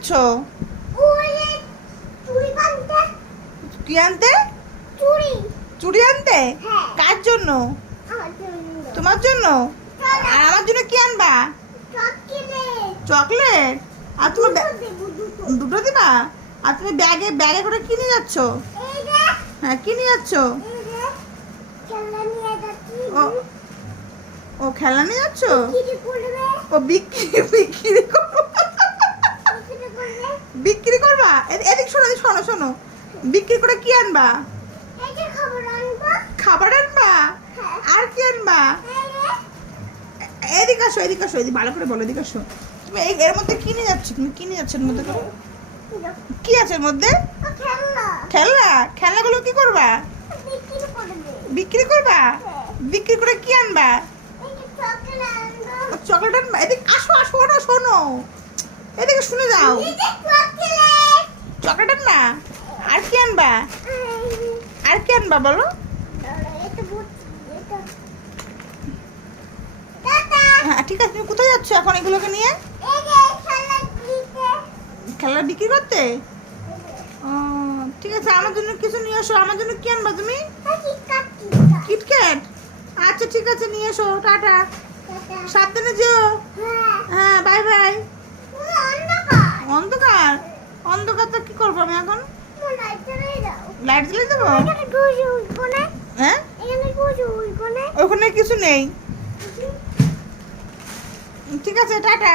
যাচ্ছ? কি আনতে? চুড়ি আনতে? কার জন্য? তোমার জন্য? আর আমার জন্য কি আনবা? চকলেট। আর তুমি দুটো দিবা? আর তুমি ব্যাগে ব্যাগে করে কি নিয়ে যাচ্ছ? হ্যাঁ, কি নিয়ে যাচ্ছ? ও ও খেলনা নিয়ে যাচ্ছ? ও বিক্রি করবা? এদিক শোনো, শোনো শোনো, বিক্রি করে কি আনবা? খাবার আনবা? আর কি আনবা? এদিকে আসো, এদিকে আসো, এদিকে ভালো করে বলো, এদিকে আসো। তুমি এর মধ্যে কি নিয়ে যাচ্ছ? তুমি কি নিয়ে যাচ্ছ এর মধ্যে? কি আছে এর মধ্যে? খেলনা। খেলনাগুলো কি করবা? বিক্রি করবা? বিক্রি করে কি আনবা? চকলেট আনবা? এদিকে আসো, আসো, শোনো শোনো, এদিকে শুনে যাও। চকলেট আনবা? আর কি আনবা? আর কি আনবা বলো? হ্যাঁ ঠিক আছে, তুমি কোথায় যাচ্ছ এখন এগুলোকে নিয়ে? খেলনা বিক্রি করতে? ও ঠিক আছে, আমার জন্য কিছু নিয়ে এসো। আমার জন্য কি আনবা তুমি? কিটক্যাট? আচ্ছা ঠিক আছে, নিয়ে এসো। টাটা, সাবধানে যেও। হ্যাঁ, বাই বাই। অন্ধকার? অন্ধকারটা কি করবো আমি এখন? লাইট জ্বালিয়ে দেবো? হ্যাঁ, ওখানে কিছু নেই। ঠিক আছে, টাটা।